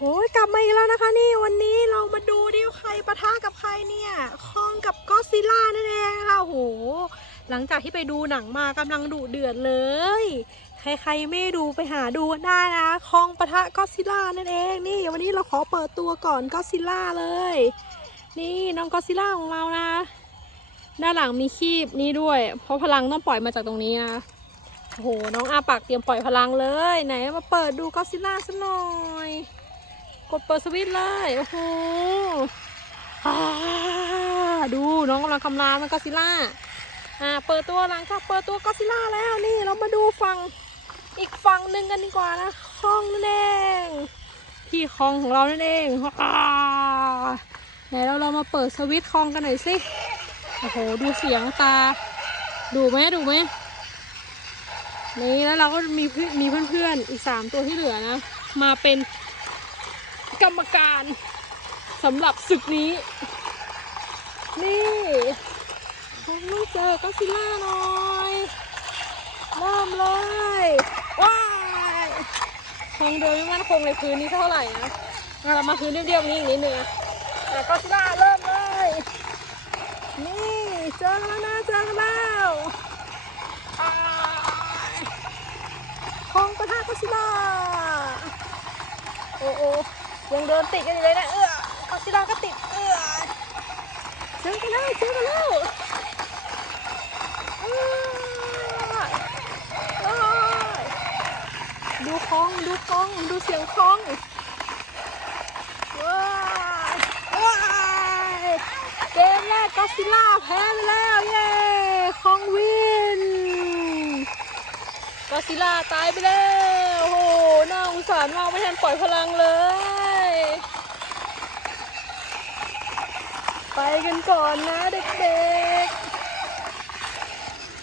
โอ้ยกลับมาอีกแล้วนะคะนี่วันนี้เรามาดูดิวใครปะทะกับใครเนี่ยคองกับก็ซิล่านั่นเองค่ะโหหลังจากที่ไปดูหนังมากำลังดุเดือดเลย ใครๆไม่ดูไปหาดูกันได้นะคองปะทะก็ซิล่านั่นเองนี่วันนี้เราขอเปิดตัวก่อนก็ซิล่าเลย นี่น้องก็ซิล่าของเรานะ ด้านหลังมีคีบนี่ด้วย เพราะพลังต้องปล่อยมาจากตรงนี้นะโอ้โหน้องอาปากเตรียมปล่อยพลังเลย ไหนมาเปิดดูก็ซิลล่าสักหน่อย กดเปิดสวิตช์เลย โอ้โหอ่าดูน้องกำลังคำรามมันก็อซิล่า อ่า เปิดตัวหลังจากเปิดตัวก็อซิล่าแล้วนี่เรามาดูฝั่งอีกฝั่งหนึ่งกันดีกว่านะคองนั่นเองพี่คลองของเรานั่นเองอ่าไหนเราเรามาเปิดสวิตช์คองกันหน่อยสิ โอ้โห ดูเสียงตา ดูไหมดูไหมนี่แล้วเราก็มีเพื่อนมีเพื่อนๆอีกสามตัวที่เหลือนะ มาเป็น กรรมการสำหรับศึกนี้ นี่ผมต้องเจอก็อดซิล่าหน่อยเริ่มเลยว้ายคงเดินไม่มั่นคงในพื้นนี้เท่าไหร่นะงั้นเรามาพื้นเรียบๆนี้อีกนิดนึงนะแต่ก็อดซิล่าเริ่มเลย นี่เจอแล้วนะเจอแล้วอ้ายคองปะทะก็อดซิลล่าโอ้โอ้ ยังเดินติดกันอยู่เลยนะเออคอซิล่าก็ติดเอื้อเจอกันแล้วเจอกันแล้วเอื้อเอ้ยดูคองดูคองดูเสียงคองว้ายว้ายเกมแรกก็ซิล่าแพ้ไปแล้วเย้คองวินกอดซิล่าตายไปแล้วโอ้โหน่าสงสารมากไม่ทันปล่อยพลังเลย กันก่อนนะเด็กๆ